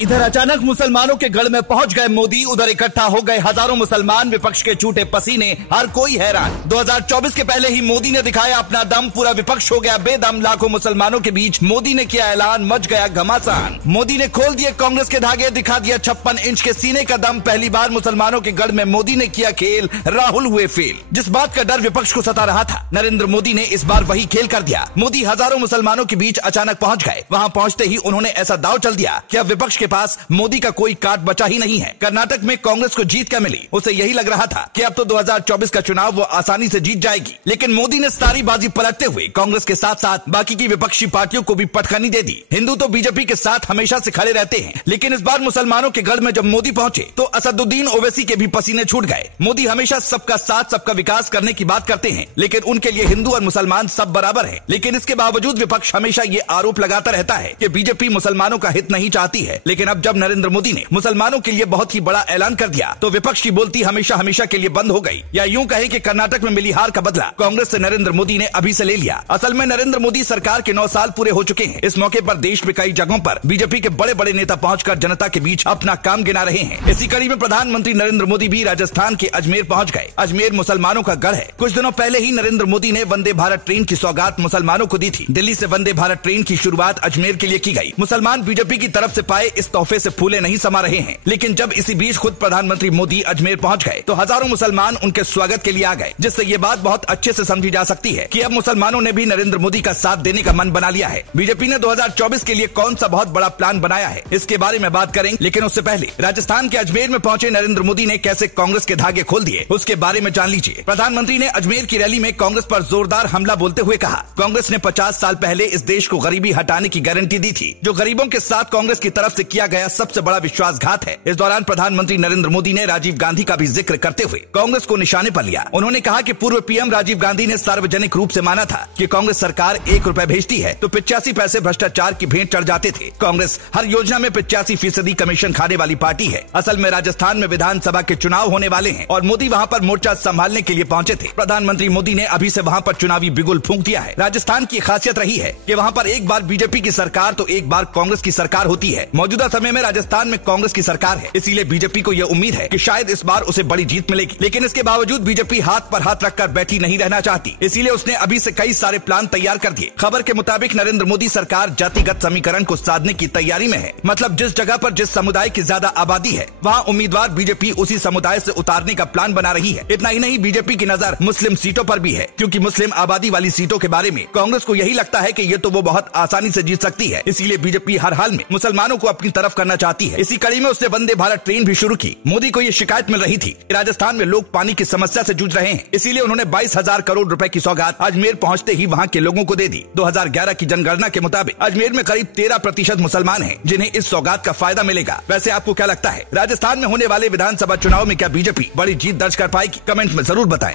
इधर अचानक मुसलमानों के गढ़ में पहुंच गए मोदी, उधर इकट्ठा हो गए हजारों मुसलमान, विपक्ष के छूटे पसीने, हर कोई हैरान। 2024 के पहले ही मोदी ने दिखाया अपना दम, पूरा विपक्ष हो गया बेदम। लाखों मुसलमानों के बीच मोदी ने किया ऐलान, मच गया घमासान। मोदी ने खोल दिए कांग्रेस के धागे, दिखा दिया 56 इंच के सीने का दम। पहली बार मुसलमानों के गढ़ में मोदी ने किया खेल, राहुल हुए फेल। जिस बात का डर विपक्ष को सता रहा था, नरेंद्र मोदी ने इस बार वही खेल कर दिया। मोदी हजारों मुसलमानों के बीच अचानक पहुंच गए। वहां पहुंचते ही उन्होंने ऐसा दाव चल दिया कि अब विपक्ष के पास मोदी का कोई काट बचा ही नहीं है। कर्नाटक में कांग्रेस को जीत क्या मिली, उसे यही लग रहा था कि अब तो 2024 का चुनाव वो आसानी से जीत जाएगी। लेकिन मोदी ने सारी बाजी पलटते हुए कांग्रेस के साथ साथ बाकी की विपक्षी पार्टियों को भी पटखनी दे दी। हिंदू तो बीजेपी के साथ हमेशा से खड़े रहते हैं, लेकिन इस बार मुसलमानों के गढ़ में जब मोदी पहुंचे तो असदुद्दीन ओवैसी के भी पसीने छूट गए। मोदी हमेशा सबका साथ, सबका विकास करने की बात करते हैं, लेकिन उनके लिए हिंदू और मुसलमान सब बराबर है। लेकिन इसके बावजूद विपक्ष हमेशा ये आरोप लगाता रहता है कि बीजेपी मुसलमानों का हित नहीं चाहती है। लेकिन अब जब नरेंद्र मोदी ने मुसलमानों के लिए बहुत ही बड़ा ऐलान कर दिया तो विपक्ष की बोलती हमेशा हमेशा के लिए बंद हो गई। या यूं कहें कि कर्नाटक में मिली हार का बदला कांग्रेस से नरेंद्र मोदी ने अभी से ले लिया। असल में नरेंद्र मोदी सरकार के 9 साल पूरे हो चुके हैं। इस मौके पर देश में कई जगहों पर बीजेपी के बड़े बड़े नेता पहुंचकर जनता के बीच अपना काम गिना रहे हैं। इसी कड़ी में प्रधानमंत्री नरेंद्र मोदी भी राजस्थान के अजमेर पहुंच गए। अजमेर मुसलमानों का गढ़ है। कुछ दिनों पहले ही नरेंद्र मोदी ने वंदे भारत ट्रेन की सौगात मुसलमानों को दी थी। दिल्ली से वंदे भारत ट्रेन की शुरुआत अजमेर के लिए की गई। मुसलमान बीजेपी की तरफ से पाए इस तोहफे से फूले नहीं समा रहे हैं। लेकिन जब इसी बीच खुद प्रधानमंत्री मोदी अजमेर पहुंच गए तो हजारों मुसलमान उनके स्वागत के लिए आ गए, जिससे ये बात बहुत अच्छे से समझी जा सकती है कि अब मुसलमानों ने भी नरेंद्र मोदी का साथ देने का मन बना लिया है। बीजेपी ने 2024 के लिए कौन सा बहुत बड़ा प्लान बनाया है, इसके बारे में बात करेंगे। लेकिन उससे पहले राजस्थान के अजमेर में पहुंचे नरेंद्र मोदी ने कैसे कांग्रेस के धागे खोल दिए, उसके बारे में जान लीजिए। प्रधानमंत्री ने अजमेर की रैली में कांग्रेस पर जोरदार हमला बोलते हुए कहा, कांग्रेस ने 50 साल पहले इस देश को गरीबी हटाने की गारंटी दी थी, जो गरीबों के साथ कांग्रेस की तरफ से किया गया सबसे बड़ा विश्वासघात है। इस दौरान प्रधानमंत्री नरेंद्र मोदी ने राजीव गांधी का भी जिक्र करते हुए कांग्रेस को निशाने पर लिया। उन्होंने कहा कि पूर्व पीएम राजीव गांधी ने सार्वजनिक रूप से माना था कि कांग्रेस सरकार 1 रुपए भेजती है तो 85 पैसे भ्रष्टाचार की भेंट चढ़ जाते थे। कांग्रेस हर योजना में 85% कमीशन खाने वाली पार्टी है। असल में राजस्थान में विधानसभा के चुनाव होने वाले हैं और मोदी वहां पर मोर्चा संभालने के लिए पहुंचे थे। प्रधानमंत्री मोदी ने अभी से वहां पर चुनावी बिगुल फूंक दिया है। राजस्थान की खासियत रही है कि वहां पर एक बार बीजेपी की सरकार तो एक बार कांग्रेस की सरकार होती है। मौजूदा समय में राजस्थान में कांग्रेस की सरकार है, इसीलिए बीजेपी को यह उम्मीद है कि शायद इस बार उसे बड़ी जीत मिलेगी। लेकिन इसके बावजूद बीजेपी हाथ पर हाथ रखकर बैठी नहीं रहना चाहती, इसीलिए उसने अभी से कई सारे प्लान तैयार कर दिए। खबर के मुताबिक नरेंद्र मोदी सरकार जातिगत समीकरण को साधने की तैयारी में है। मतलब जिस जगह पर जिस समुदाय की ज्यादा आबादी है वहाँ उम्मीदवार बीजेपी उसी समुदाय से उतारने का प्लान बना रही है। इतना ही नहीं, बीजेपी की नजर मुस्लिम सीटों पर भी है, क्योंकि मुस्लिम आबादी वाली सीटों के बारे में कांग्रेस को यही लगता है कि ये तो वो बहुत आसानी से जीत सकती है। इसीलिए बीजेपी हर हाल में मुसलमानों को अपनी तरफ करना चाहती है। इसी कड़ी में उसने वंदे भारत ट्रेन भी शुरू की। मोदी को ये शिकायत मिल रही थी कि राजस्थान में लोग पानी की समस्या से जूझ रहे हैं, इसीलिए उन्होंने 22,000 करोड़ रुपए की सौगात अजमेर पहुंचते ही वहां के लोगों को दे दी। 2011 की जनगणना के मुताबिक अजमेर में करीब 13% मुसलमान हैं, जिन्हें इस सौगात का फायदा मिलेगा। वैसे आपको क्या लगता है, राजस्थान में होने वाले विधानसभा चुनाव में क्या बीजेपी बड़ी जीत दर्ज कर पाएगी? कमेंट में जरूर बताएं।